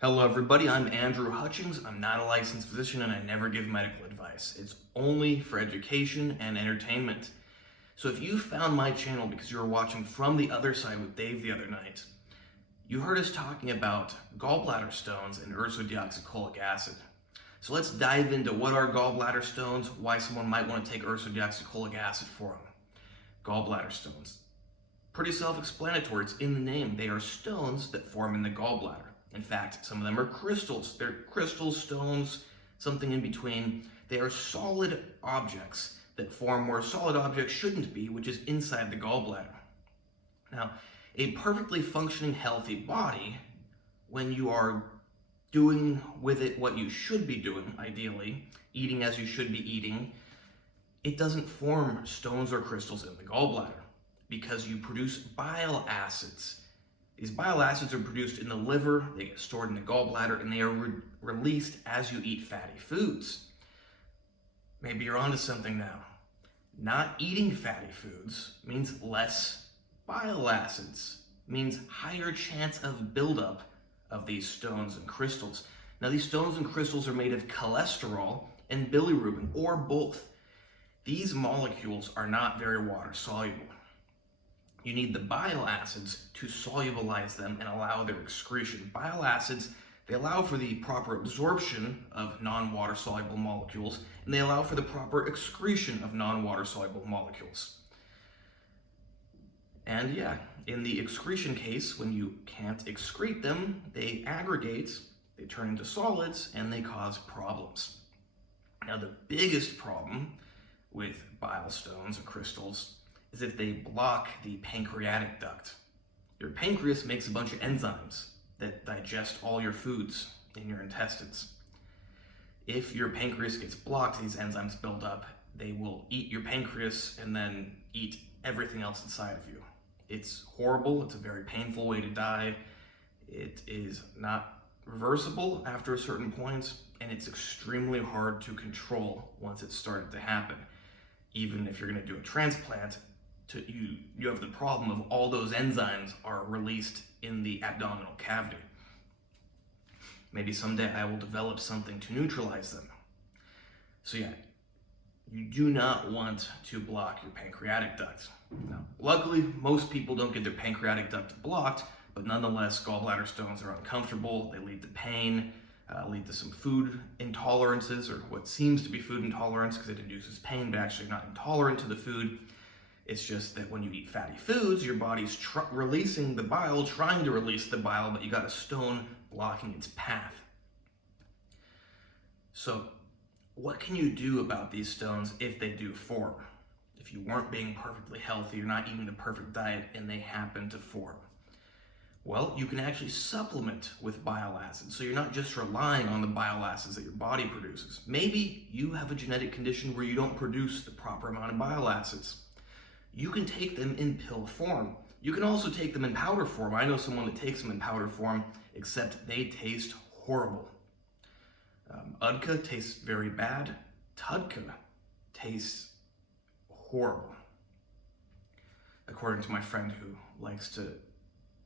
Hello everybody, I'm Andrew Hutchings. I'm not a licensed physician and I never give medical advice. It's only for education and entertainment. So if you found my channel because you were watching From the Other Side with Dave the other night, you heard us talking about gallbladder stones and ursodeoxycholic acid. So let's dive into what are gallbladder stones, why someone might want to take ursodeoxycholic acid for them. Gallbladder stones. Pretty self-explanatory, it's in the name. They are stones that form in the gallbladder. In fact, some of them are crystals. They're crystals, stones, something in between. They are solid objects that form where solid objects shouldn't be, which is inside the gallbladder. Now, a perfectly functioning healthy body, when you are doing with it what you should be doing, ideally, eating as you should be eating, it doesn't form stones or crystals in the gallbladder because you produce bile acids. These bile acids are produced in the liver, they get stored in the gallbladder, and they are released as you eat fatty foods. Maybe you're onto something now. Not eating fatty foods means less bile acids, means higher chance of buildup of these stones and crystals. Now these stones and crystals are made of cholesterol and bilirubin, or both. These molecules are not very water soluble. You need the bile acids to solubilize them and allow their excretion. Bile acids, they allow for the proper absorption of non-water soluble molecules, and they allow for the proper excretion of non-water soluble molecules. And yeah, in the excretion case, when you can't excrete them, they aggregate, they turn into solids, and they cause problems. Now the biggest problem with bile stones and crystals is if they block the pancreatic duct. Your pancreas makes a bunch of enzymes that digest all your foods in your intestines. If your pancreas gets blocked, these enzymes build up, they will eat your pancreas and then eat everything else inside of you. It's horrible, it's a very painful way to die. It is not reversible after a certain point, and it's extremely hard to control once it's started to happen. Even if you're gonna do a transplant, you have the problem of all those enzymes are released in the abdominal cavity. Maybe someday I will develop something to neutralize them. So yeah, you do not want to block your pancreatic duct. Now, luckily, most people don't get their pancreatic duct blocked, but nonetheless, gallbladder stones are uncomfortable, they lead to pain, lead to some food intolerances, or what seems to be food intolerance because it induces pain, but actually not intolerant to the food. It's just that when you eat fatty foods, your body's releasing the bile, trying to release the bile, but you got a stone blocking its path. So what can you do about these stones if they do form? If you weren't being perfectly healthy, you're not eating the perfect diet, and they happen to form. Well, you can actually supplement with bile acids, so you're not just relying on the bile acids that your body produces. Maybe you have a genetic condition where you don't produce the proper amount of bile acids. You can take them in pill form. You can also take them in powder form. I know someone that takes them in powder form, except they taste horrible. Udka tastes very bad. Tudka tastes horrible, according to my friend who likes to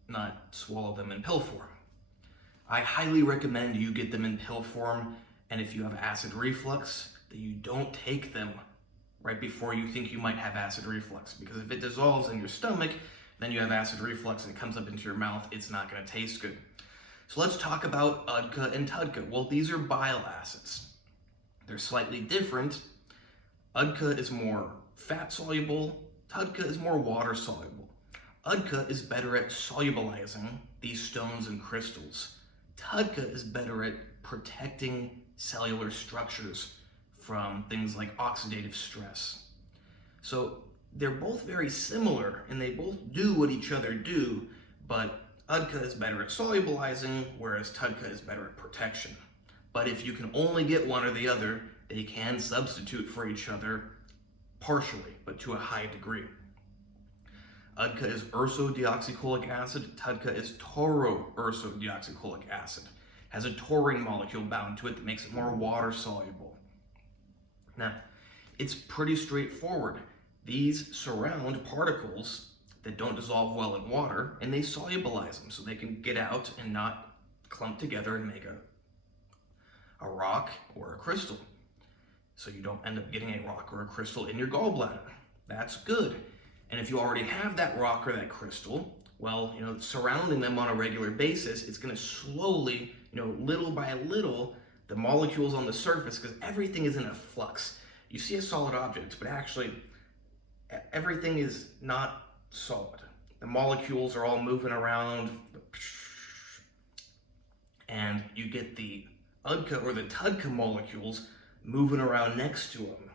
not swallow them in pill form. I highly recommend you get them in pill form, and if you have acid reflux, that you don't take them right before you think you might have acid reflux, because if it dissolves in your stomach, then you have acid reflux and it comes up into your mouth, it's not going to taste good. So let's talk about Udka and Tudka. Well, these are bile acids. They're slightly different. Udka is more fat soluble, Tudka is more water soluble. Udka is better at solubilizing these stones and crystals. Tudka is better at protecting cellular structures from things like oxidative stress. So they're both very similar and they both do what each other do, but Udka is better at solubilizing, whereas Tudka is better at protection. But if you can only get one or the other, they can substitute for each other partially, but to a high degree. Udka is ursodeoxycholic acid, Tudka is tauroursodeoxycholic acid. It has a taurine molecule bound to it that makes it more water soluble. Now, it's pretty straightforward. These surround particles that don't dissolve well in water, and they solubilize them so they can get out and not clump together and make a rock or a crystal. So you don't end up getting a rock or a crystal in your gallbladder. That's good. And if you already have that rock or that crystal, well, surrounding them on a regular basis, it's going to slowly, little by little, the molecules on the surface, because everything is in a flux. You see a solid object, but actually everything is not solid. The molecules are all moving around, and you get the UDCA or the TUDCA molecules moving around next to them.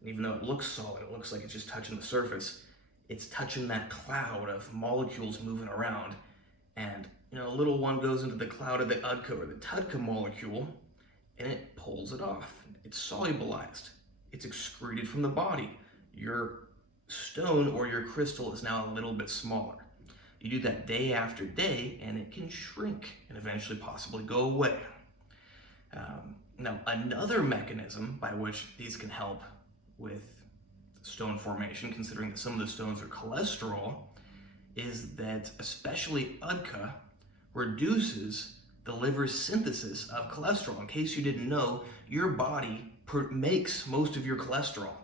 And even though it looks solid, it looks like it's just touching the surface, it's touching that cloud of molecules moving around. And a little one goes into the cloud of the UDCA or the TUDCA molecule, and it pulls it off. It's solubilized. It's excreted from the body. Your stone or your crystal is now a little bit smaller. You do that day after day, and it can shrink and eventually possibly go away. Now, another mechanism by which these can help with stone formation, considering that some of the stones are cholesterol, is that especially UDCA reduces the liver's synthesis of cholesterol. In case you didn't know, your body makes most of your cholesterol.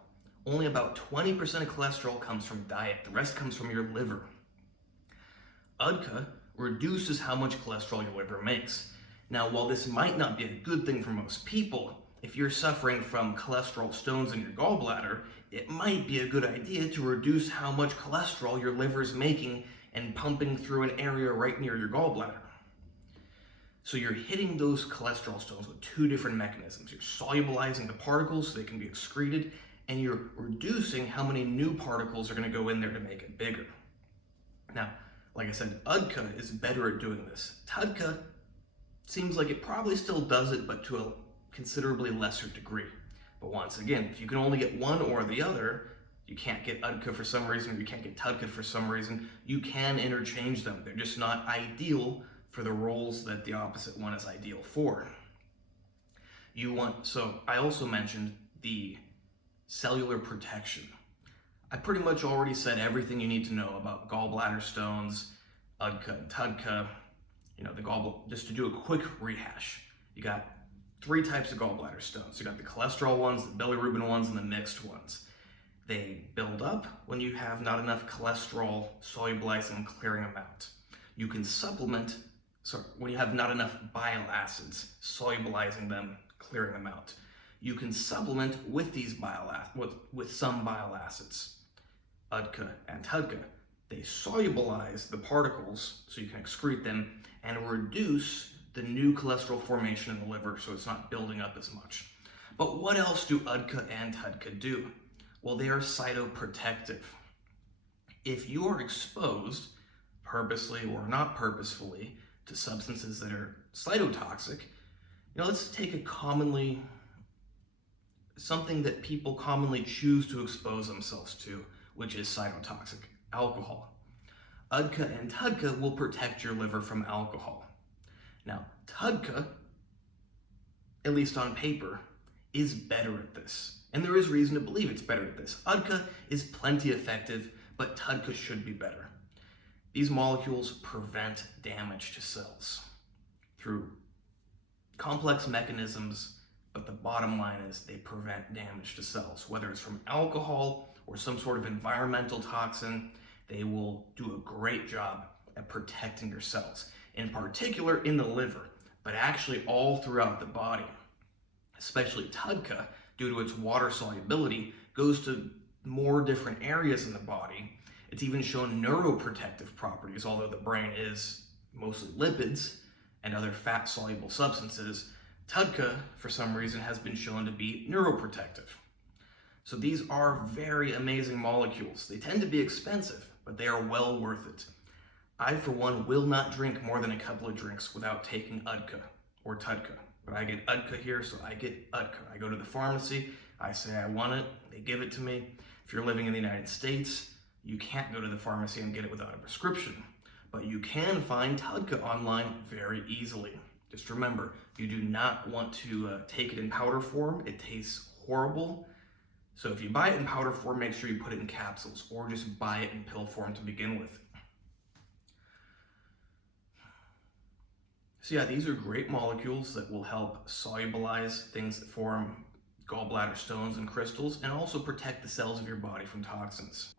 Only about 20% of cholesterol comes from diet. The rest comes from your liver. UDCA reduces how much cholesterol your liver makes. Now, while this might not be a good thing for most people, if you're suffering from cholesterol stones in your gallbladder, it might be a good idea to reduce how much cholesterol your liver is making and pumping through an area right near your gallbladder. So you're hitting those cholesterol stones with two different mechanisms. You're solubilizing the particles so they can be excreted, and you're reducing how many new particles are going to go in there to make it bigger. Now, like I said, UDCA is better at doing this. TUDCA seems like it probably still does it, but to a considerably lesser degree. But once again, if you can only get one or the other, you can't get UDCA for some reason, or you can't get TUDCA for some reason, you can interchange them. They're just not ideal for the roles that the opposite one is ideal for. So I also mentioned the cellular protection. I pretty much already said everything you need to know about gallbladder stones, UDCA and TUDCA. Just to do a quick rehash, you got three types of gallbladder stones. You got the cholesterol ones, the bilirubin ones, and the mixed ones. They build up when you have not enough cholesterol solubilizing and clearing them out. You can supplement, when you have not enough bile acids solubilizing them, clearing them out. You can supplement with these with some bile acids, UDCA and TUDCA. They solubilize the particles so you can excrete them and reduce the new cholesterol formation in the liver so it's not building up as much. But what else do UDCA and TUDCA do? Well, they are cytoprotective. If you are exposed, purposely or not purposefully, to substances that are cytotoxic, let's take something that people commonly choose to expose themselves to, which is cytotoxic, alcohol. UDCA and TUDCA will protect your liver from alcohol. Now, TUDCA, at least on paper, is better at this. And there is reason to believe it's better at this. UDCA is plenty effective, but TUDCA should be better. These molecules prevent damage to cells through complex mechanisms, but the bottom line is they prevent damage to cells. Whether it's from alcohol or some sort of environmental toxin, they will do a great job at protecting your cells, in particular in the liver, but actually all throughout the body. Especially TUDCA, due to its water solubility, goes to more different areas in the body. It's even shown neuroprotective properties, although the brain is mostly lipids and other fat-soluble substances. TUDCA, for some reason, has been shown to be neuroprotective. So these are very amazing molecules. They tend to be expensive, but they are well worth it. I, for one, will not drink more than a couple of drinks without taking UDCA or TUDCA. But I get UDCA here, so I get UDCA. I go to the pharmacy, I say I want it, they give it to me. If you're living in the United States, you can't go to the pharmacy and get it without a prescription. But you can find TUDCA online very easily. Just remember, you do not want to take it in powder form. It tastes horrible. So if you buy it in powder form, make sure you put it in capsules, or just buy it in pill form to begin with. So yeah, these are great molecules that will help solubilize things that form gallbladder stones and crystals, and also protect the cells of your body from toxins.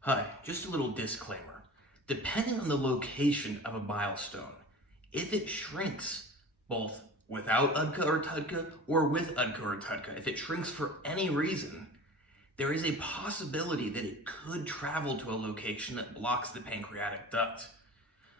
Hi, just a little disclaimer. Depending on the location of a bile stone, if it shrinks both without UDCA or TUDCA or with UDCA or TUDCA, if it shrinks for any reason, there is a possibility that it could travel to a location that blocks the pancreatic duct.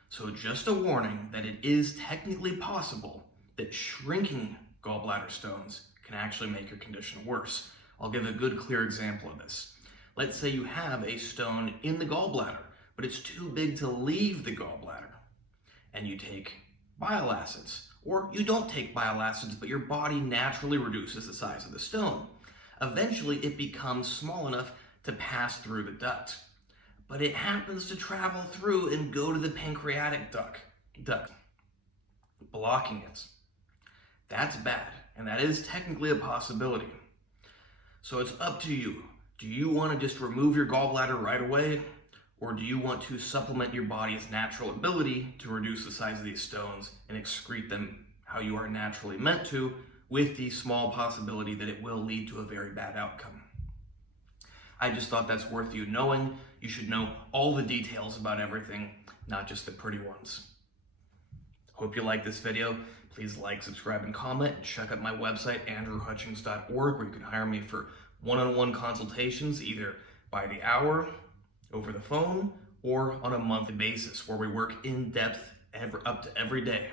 So just a warning that it is technically possible that shrinking gallbladder stones can actually make your condition worse. I'll give a good clear example of this. Let's say you have a stone in the gallbladder, but it's too big to leave the gallbladder, and you take bile acids, or you don't take bile acids, but your body naturally reduces the size of the stone. Eventually, it becomes small enough to pass through the duct, but it happens to travel through and go to the pancreatic duct, blocking it. That's bad, and that is technically a possibility. So it's up to you. Do you want to just remove your gallbladder right away? Or do you want to supplement your body's natural ability to reduce the size of these stones and excrete them how you are naturally meant to, with the small possibility that it will lead to a very bad outcome? I just thought that's worth you knowing. You should know all the details about everything, not just the pretty ones. Hope you like this video. Please like, subscribe, and comment. And check out my website, AndreyHutchings.org, where you can hire me for one-on-one consultations, either by the hour, over the phone, or on a monthly basis, where we work in depth up to every day.